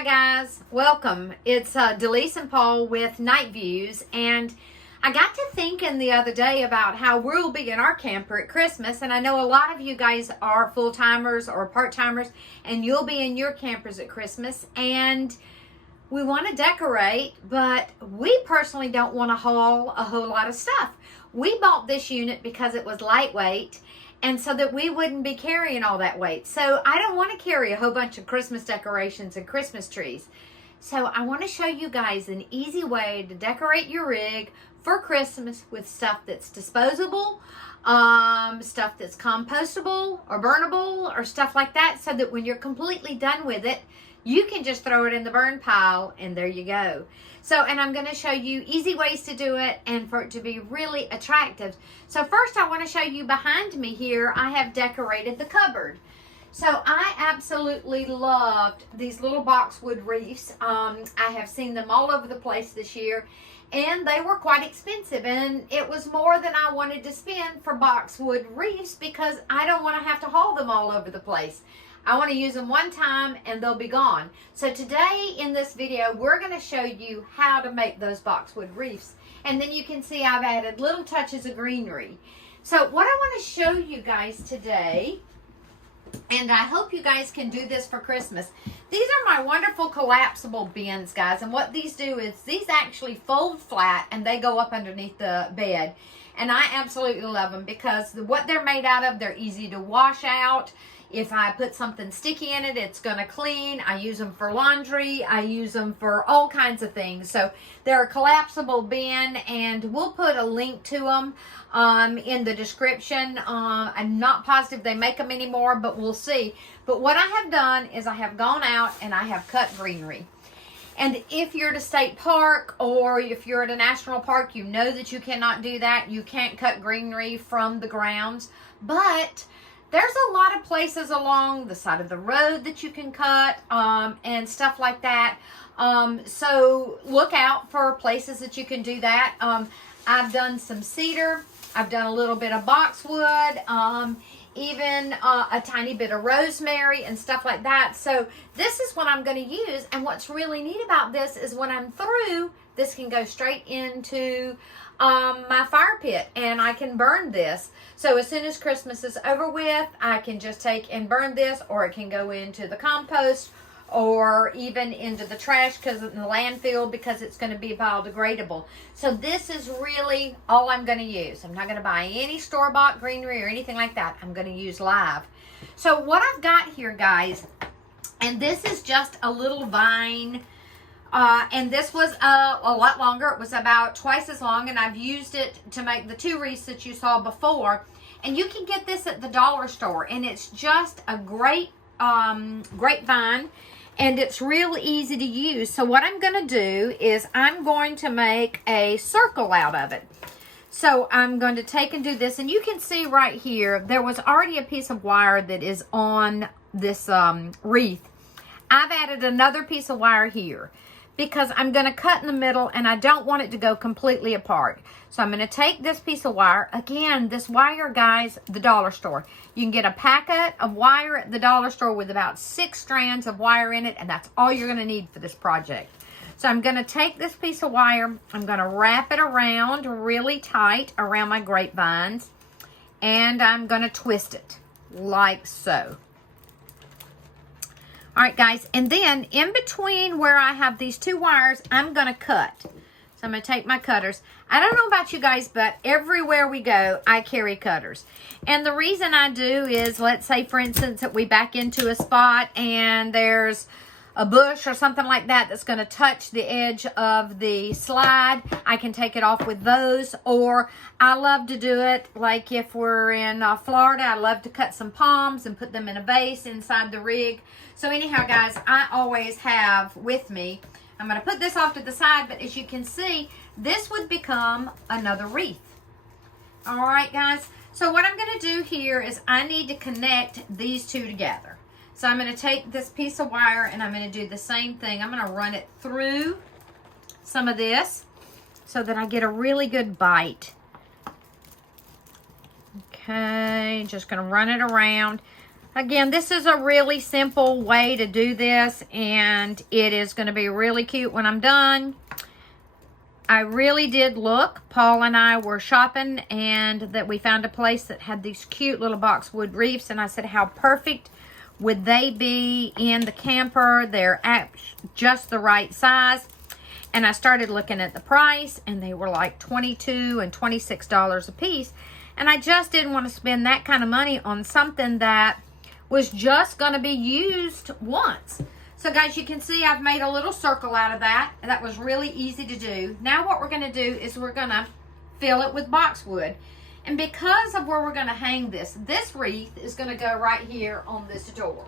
Hi guys, welcome. It's Delise and Paul with Night Views, and I got to thinking the other day about how we'll be in our camper at Christmas, and I know a lot of you guys are full-timers or part-timers, and you'll be in your campers at Christmas, and we want to decorate, but we personally don't want to haul a whole lot of stuff. We bought this unit because it was lightweight, and so that we wouldn't be carrying all that weight. So I don't want to carry a whole bunch of Christmas decorations and Christmas trees. So I want to show you guys an easy way to decorate your rig for Christmas with stuff that's disposable, stuff that's compostable or burnable or stuff like that, so that when you're completely done with it, you can just throw it in the burn pile and there you go. So, and I'm going to show you easy ways to do it and for it to be really attractive. So first I want to show you behind me here, I have decorated the cupboard. So I absolutely loved these little boxwood wreaths. I have seen them all over the place this year, and they were quite expensive, and it was more than I wanted to spend for boxwood wreaths because I don't want to have to haul them all over the place. I want to use them one time and they'll be gone. So today in this video, we're going to show you how to make those boxwood wreaths. And then you can see I've added little touches of greenery. So what I want to show you guys today, and I hope you guys can do this for Christmas. These are my wonderful collapsible bins, guys. And what these do is these actually fold flat and they go up underneath the bed. And I absolutely love them because what they're made out of, they're easy to wash out. If I put something sticky in it, it's going to clean. I use them for laundry. I use them for all kinds of things. So they're a collapsible bin, and we'll put a link to them in the description. I'm not positive they make them anymore, but we'll see. But what I have done is I have gone out and I have cut greenery. And if you're at a state park or if you're at a national park, you know that you cannot do that. You can't cut greenery from the grounds. But there's a lot of places along the side of the road that you can cut and stuff like that. So look out for places that you can do that. I've done some cedar. I've done a little bit of boxwood, even a tiny bit of rosemary and stuff like that. So this is what I'm going to use. And what's really neat about this is when I'm through, this can go straight into my fire pit and I can burn this. So as soon as Christmas is over with, I can just take and burn this, or it can go into the compost or even into the trash because in the landfill, because it's going to be biodegradable. So this is really all I'm going to use. I'm not going to buy any store-bought greenery or anything like that. I'm going to use live. So what I've got here, guys, and this is just a little vine. And this was a lot longer. It was about twice as long, and I've used it to make the two wreaths that you saw before. And you can get this at the dollar store, and it's just a great grapevine, and it's real easy to use. So what I'm going to do is I'm going to make a circle out of it. So I'm going to take and do this, and you can see right here, there was already a piece of wire that is on this wreath. I've added another piece of wire here, because I'm going to cut in the middle and I don't want it to go completely apart. So I'm going to take this piece of wire. Again, this wire, guys, the dollar store. You can get a packet of wire at the dollar store with about 6 strands of wire in it, and that's all you're going to need for this project. So I'm going to take this piece of wire, I'm going to wrap it around really tight around my grapevines, and I'm going to twist it like so. All right, guys, and then in between where I have these two wires, I'm going to cut. So I'm going to take my cutters. I don't know about you guys, but everywhere we go, I carry cutters. And the reason I do is, let's say, for instance, that we back into a spot and there's a bush or something like that that's going to touch the edge of the slide. I can take it off with those. Or I love to do it like if we're in Florida, I love to cut some palms and put them in a vase inside the rig. So anyhow, guys, I always have with me, I'm going to put this off to the side, but as you can see, this would become another wreath. All right, guys. So what I'm going to do here is I need to connect these two together. So I'm going to take this piece of wire and I'm going to do the same thing. I'm going to run it through some of this so that I get a really good bite. Okay, just going to run it around. Again, this is a really simple way to do this, and it is going to be really cute when I'm done. I really did look. Paul and I were shopping, and that we found a place that had these cute little boxwood wreaths, and I said, how perfect would they be in the camper? They're at just the right size. And I started looking at the price, and they were like $22 and $26 a piece. And I just didn't want to spend that kind of money on something that was just going to be used once. So guys, you can see I've made a little circle out of that. And that was really easy to do. Now what we're going to do is we're going to fill it with boxwood. And because of where we're going to hang this wreath is going to go right here on this door.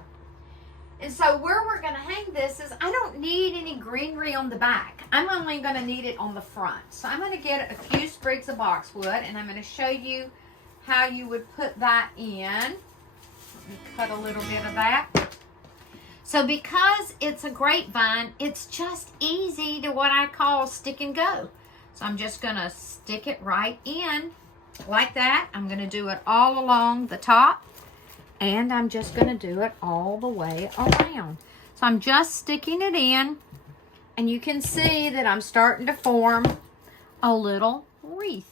And so where we're going to hang this is, I don't need any greenery on the back. I'm only going to need it on the front. So I'm going to get a few sprigs of boxwood, and I'm going to show you how you would put that in. Let me cut a little bit of that. So because it's a grapevine, it's just easy to what I call stick and go. So I'm just going to stick it right in like that. I'm going to do it all along the top, and I'm just going to do it all the way around. So I'm just sticking it in, and you can see that I'm starting to form a little wreath.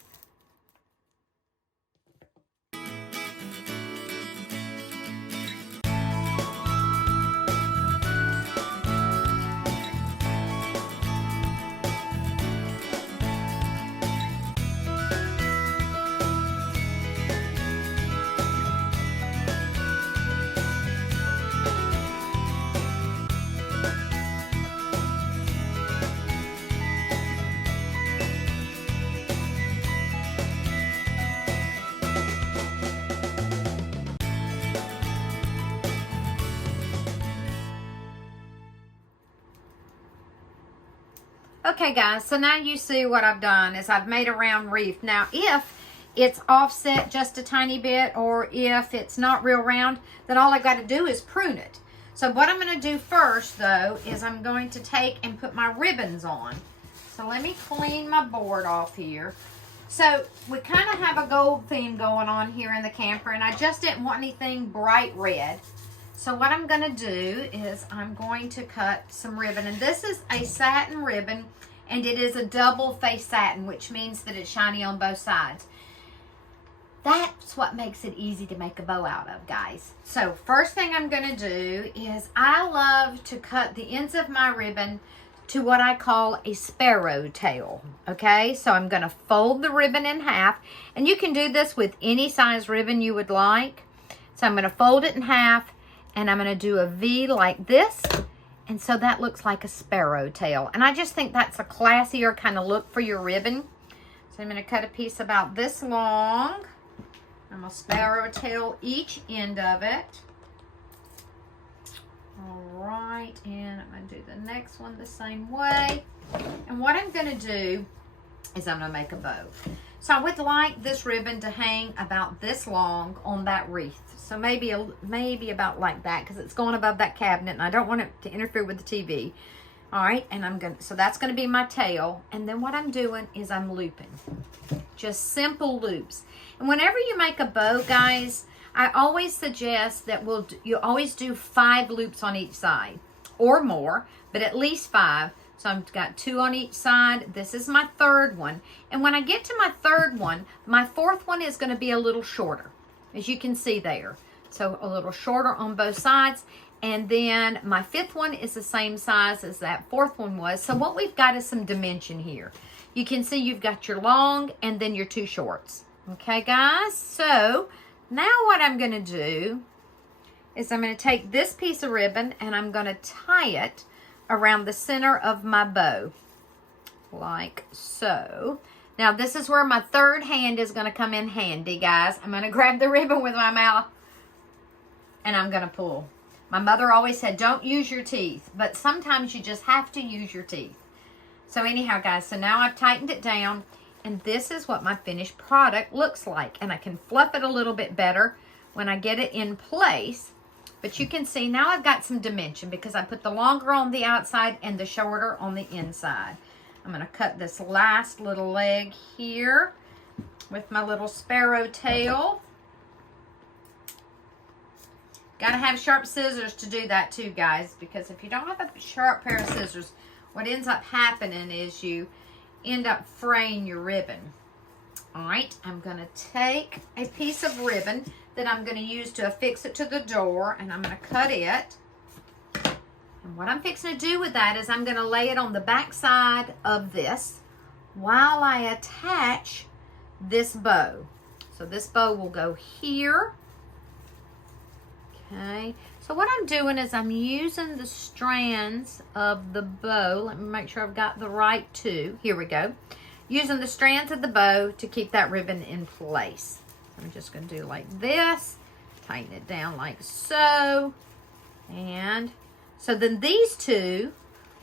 Okay guys, so now you see what I've done is I've made a round wreath. Now if it's offset just a tiny bit, or if it's not real round, then all I've got to do is prune it. So what I'm going to do first though is I'm going to take and put my ribbons on. So let me clean my board off here. So we kind of have a gold theme going on here in the camper, and I just didn't want anything bright red. So what I'm going to do is I'm going to cut some ribbon. And this is a satin ribbon, and it is a double face satin, which means that it's shiny on both sides. That's what makes it easy to make a bow out of, guys. So first thing I'm going to do is I love to cut the ends of my ribbon to what I call a sparrow tail. Okay, so I'm going to fold the ribbon in half. And you can do this with any size ribbon you would like. So I'm going to fold it in half, and I'm going to do a V like this. And so that looks like a sparrow tail. And I just think that's a classier kind of look for your ribbon. So I'm going to cut a piece about this long. I'm going to sparrow tail each end of it. All right, and I'm going to do the next one the same way. And what I'm going to do is I'm going to make a bow. So I would like this ribbon to hang about this long on that wreath. So maybe about like that, because it's going above that cabinet, and I don't want it to interfere with the TV. All right, and so that's going to be my tail. And then what I'm doing is I'm looping. Just simple loops. And whenever you make a bow, guys, I always suggest that you always do 5 loops on each side, or more, but at least 5. So I've got 2 on each side. This is my 3rd one. And when I get to my 3rd one, my 4th one is going to be a little shorter, as you can see there. So a little shorter on both sides. And then my 5th one is the same size as that 4th one was. So what we've got is some dimension here. You can see you've got your long and then your 2 shorts. Okay, guys? So now what I'm going to do is I'm going to take this piece of ribbon and I'm going to tie it around the center of my bow, like so. Now this is where my 3rd hand is going to come in handy, guys. I'm going to grab the ribbon with my mouth and I'm going to pull. My mother always said, don't use your teeth, but sometimes you just have to use your teeth. So anyhow, guys, so now I've tightened it down, and this is what my finished product looks like. And I can fluff it a little bit better when I get it in place. But you can see now I've got some dimension because I put the longer on the outside and the shorter on the inside. I'm going to cut this last little leg here with my little sparrow tail. Got to have sharp scissors to do that too, guys, because if you don't have a sharp pair of scissors, what ends up happening is you end up fraying your ribbon. All right, I'm going to take a piece of ribbon that I'm going to use to affix it to the door, and I'm going to cut it. And what I'm fixing to do with that is I'm going to lay it on the back side of this while I attach this bow. So this bow will go here. Okay, so what I'm doing is I'm using the strands of the bow. Let me make sure I've got the right two. Here we go. Using the strands of the bow to keep that ribbon in place. So I'm just going to do like this. Tighten it down like so. And so then these two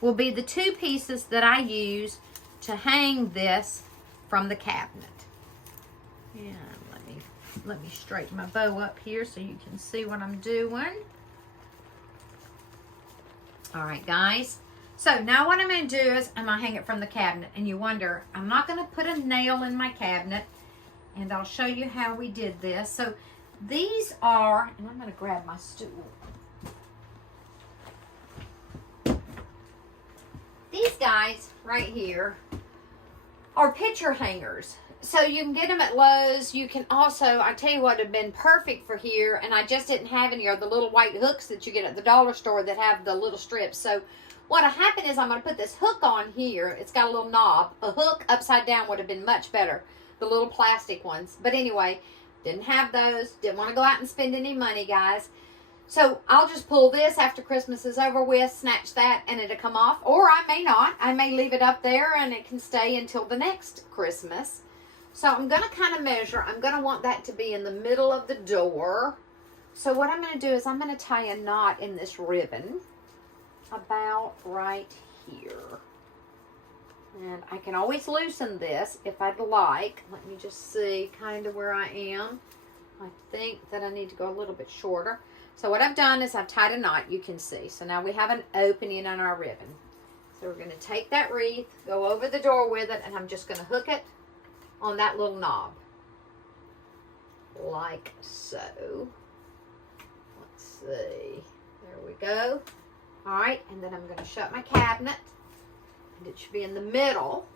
will be the two pieces that I use to hang this from the cabinet. And let me straighten my bow up here so you can see what I'm doing. All right, guys. So now what I'm going to do is I'm going to hang it from the cabinet. And you wonder, I'm not going to put a nail in my cabinet. And I'll show you how we did this. So these are, and I'm going to grab my stool. These guys right here are picture hangers. So you can get them at Lowe's. You can also, I tell you what would have been perfect for here, and I just didn't have any, are the little white hooks that you get at the dollar store that have the little strips. So what'll happen is I'm going to put this hook on here. It's got a little knob. A hook upside down would have been much better. The little plastic ones. But anyway, didn't have those. Didn't want to go out and spend any money, guys. So I'll just pull this after Christmas is over with, snatch that, and it'll come off. Or I may not. I may leave it up there and it can stay until the next Christmas. So I'm going to kind of measure. I'm going to want that to be in the middle of the door. So what I'm going to do is I'm going to tie a knot in this ribbon about right here. And I can always loosen this if I'd like. Let me just see kind of where I am. I think that I need to go a little bit shorter. So what I've done is I've tied a knot, you can see. So now we have an opening on our ribbon. So we're going to take that wreath, go over the door with it, and I'm just going to hook it on that little knob. Like so. Let's see. There we go. All right, and then I'm going to shut my cabinet. And it should be in the middle.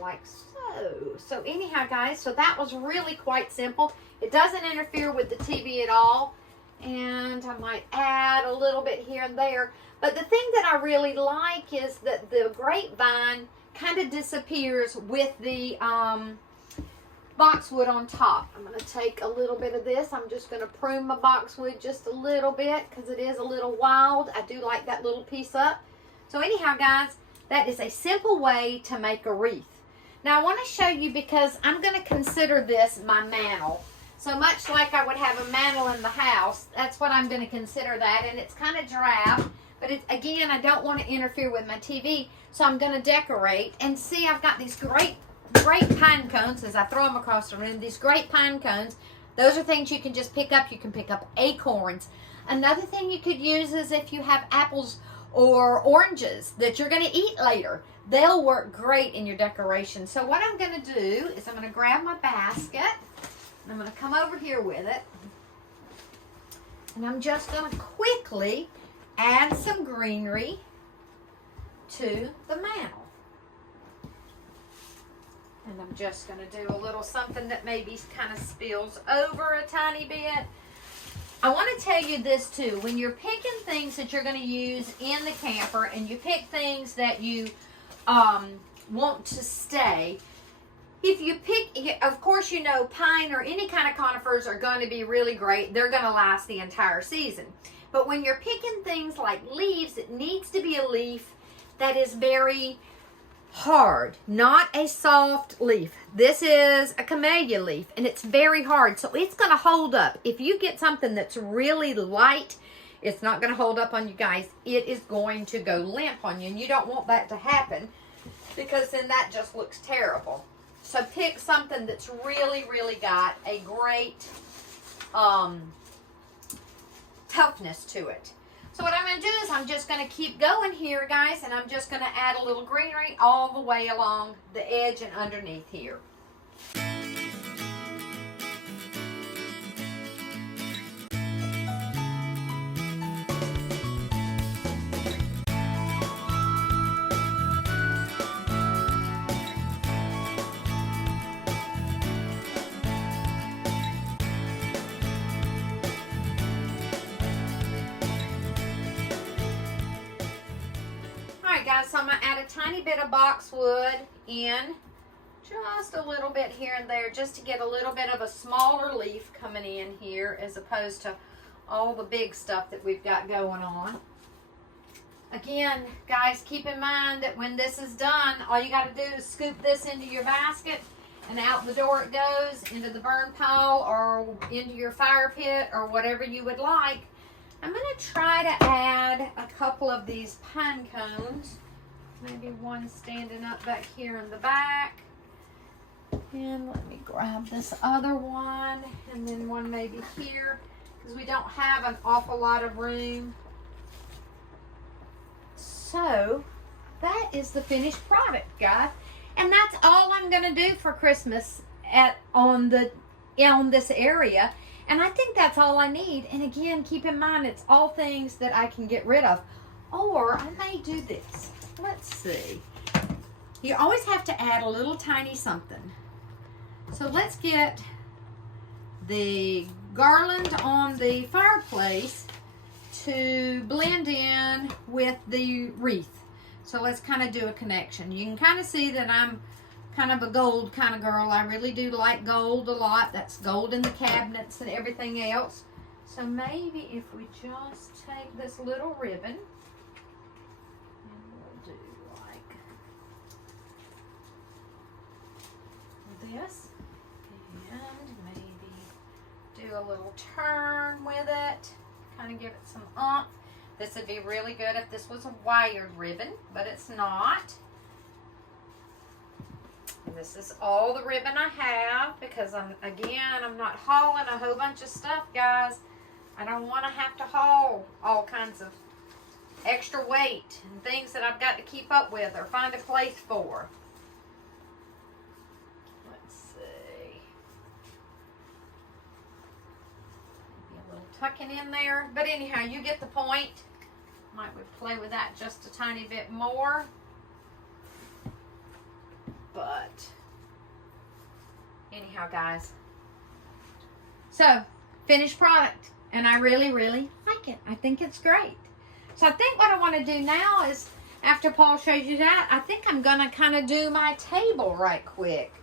Like so. So anyhow, guys, so that was really quite simple. It doesn't interfere with the TV at all. And I might add a little bit here and there. But the thing that I really like is that the grapevine kind of disappears with the boxwood on top. I'm going to take a little bit of this. I'm just going to prune my boxwood just a little bit because it is a little wild. I do like that little piece up. So anyhow, guys, that is a simple way to make a wreath. Now I want to show you because I'm going to consider this my mantle. So much like I would have a mantle in the house, that's what I'm going to consider that. And it's kind of drab, but it's, again, I don't want to interfere with my TV, so I'm going to decorate. And see, I've got these great pine cones as I throw them across the room. These great pine cones, those are things you can just pick up. You can pick up acorns. Another thing you could use is if you have apples or oranges that you're going to eat later. They'll work great in your decoration. So what I'm going to do is I'm going to grab my basket. And I'm going to come over here with it. And I'm just going to quickly add some greenery to the mantle. And I'm just going to do a little something that maybe kind of spills over a tiny bit. I want to tell you this too. When you're picking things that you're going to use in the camper and you pick things that you want to stay, if you pick, of course, you know, pine or any kind of conifers are going to be really great. They're going to last the entire season. But when you're picking things like leaves, it needs to be a leaf that is very hard, not a soft leaf. This is a camellia leaf and it's very hard, so it's going to hold up. If you get something that's really light, it's not going to hold up on you guys. It is going to go limp on you, and you don't want that to happen because then that just looks terrible. So pick something that's really, really got a great toughness to it. So what I'm going to do is I'm just going to keep going here, guys, and I'm just going to add a little greenery all the way along the edge and underneath here. guys, so I'm going to add a tiny bit of boxwood in, just a little bit here and there, just to get a little bit of a smaller leaf coming in here as opposed to all the big stuff that we've got going on. Again, guys, keep in mind that when this is done, all you got to do is scoop this into your basket and out the door it goes, into the burn pile or into your fire pit or whatever you would like. I'm going to try to add a couple of these pine cones. Maybe one standing up back here in the back. And let me grab this other one. And then one maybe here, because we don't have an awful lot of room. So that is the finished product, guys. And that's all I'm going to do for Christmas on this area. And I think that's all I need. And again, keep in mind, it's all things that I can get rid of. Or I may do this. Let's see. You always have to add a little tiny something. So let's get the garland on the fireplace to blend in with the wreath. So let's kind of do a connection. You can kind of see that I'm kind of a gold kind of girl. I really do like gold a lot. That's gold in the cabinets and everything else. So maybe if we just take this little ribbon and we'll do like this, and maybe do a little turn with it, kind of give it some oomph. This would be really good if this was a wired ribbon, but it's not. And this is all the ribbon I have because I'm not hauling a whole bunch of stuff, guys. I don't want to have to haul all kinds of extra weight and things that I've got to keep up with or find a place for. Let's see. Maybe a little tucking in there. But anyhow, you get the point. Might we play with that just a tiny bit more. But anyhow, guys, so finished product, and I really like it. I think it's great. So I think what I want to do now is, after Paul shows you that, I think I'm gonna kind of do my table right quick.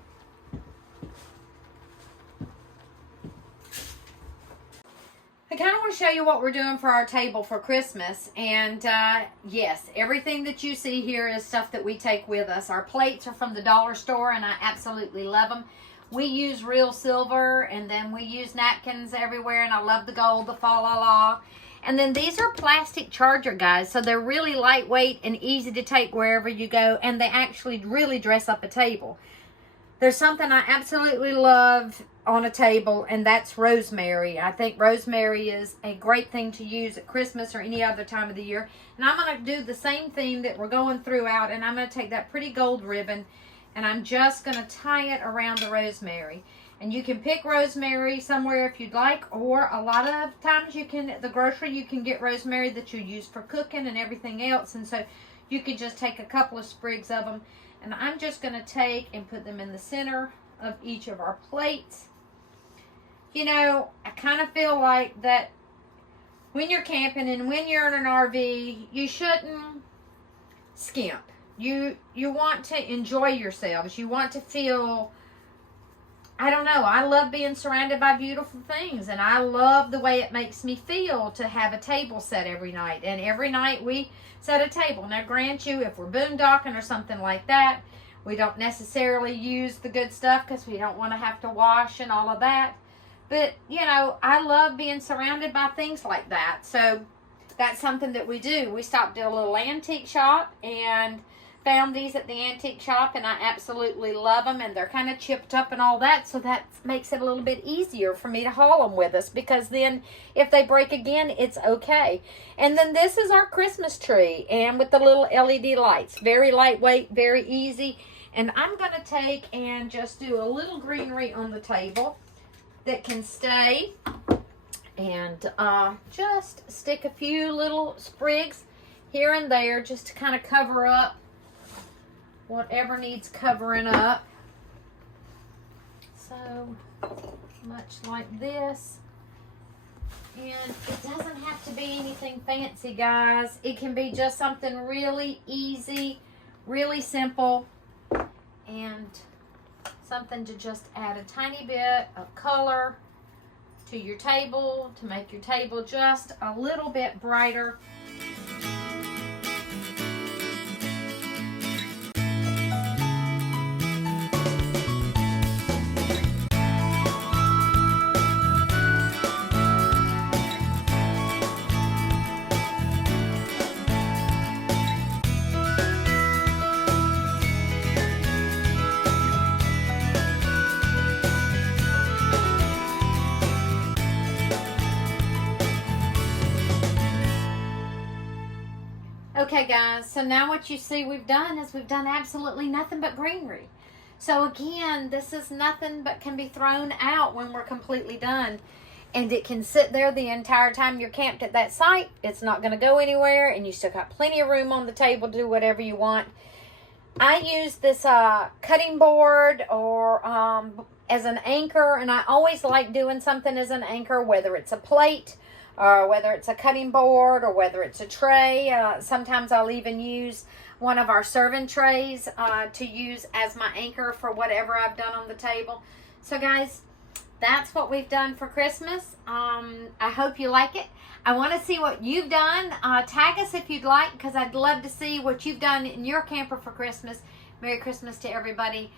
I kind of want to show you what we're doing for our table for Christmas. And yes, everything that you see here is stuff that we take with us. Our plates are from the dollar store, and I absolutely love them. We use real silver, and then we use napkins everywhere, and I love the gold, the fa la la. And then these are plastic charger guys, so they're really lightweight and easy to take wherever you go, and they actually really dress up a table. There's something I absolutely love on a table, and that's rosemary. I think rosemary is a great thing to use at Christmas or any other time of the year. And I'm going to do the same theme that we're going throughout, and I'm going to take that pretty gold ribbon, and I'm just going to tie it around the rosemary. And you can pick rosemary somewhere if you'd like, or a lot of times you can, at the grocery, you can get rosemary that you use for cooking and everything else. And so you could just take a couple of sprigs of them. And I'm just going to take and put them in the center of each of our plates. You know, I kind of feel like that when you're camping and when you're in an RV, you shouldn't skimp. You want to enjoy yourselves. You want to feel, I don't know, I love being surrounded by beautiful things, and I love the way it makes me feel to have a table set every night. And every night we set a table. Now, grant you, if we're boondocking or something like that, we don't necessarily use the good stuff because we don't want to have to wash and all of that. But, you know, I love being surrounded by things like that. So that's something that we do. We stopped at a little antique shop and found these at the antique shop, and I absolutely love them, and they're kind of chipped up and all that, so that makes it a little bit easier for me to haul them with us, because then if they break again, it's okay. And then this is our Christmas tree, and with the little LED lights, very lightweight, very easy. And I'm going to take and just do a little greenery on the table that can stay, and just stick a few little sprigs here and there just to kind of cover up whatever needs covering up. So much like this. And it doesn't have to be anything fancy, guys. It can be just something really easy, really simple, and something to just add a tiny bit of color to your table to make your table just a little bit brighter. Okay guys, so now what you see we've done is we've done absolutely nothing but greenery. So again, this is nothing but can be thrown out when we're completely done. And it can sit there the entire time you're camped at that site. It's not going to go anywhere, and you still got plenty of room on the table to do whatever you want. I use this cutting board or as an anchor, and I always like doing something as an anchor, whether it's a plate or whether it's a cutting board or whether it's a tray. Sometimes I'll even use one of our serving trays to use as my anchor for whatever I've done on the table. So guys, that's what we've done for Christmas. I hope you like it. I want to see what you've done. Tag us if you'd like, because I'd love to see what you've done in your camper for Christmas. Merry Christmas to everybody.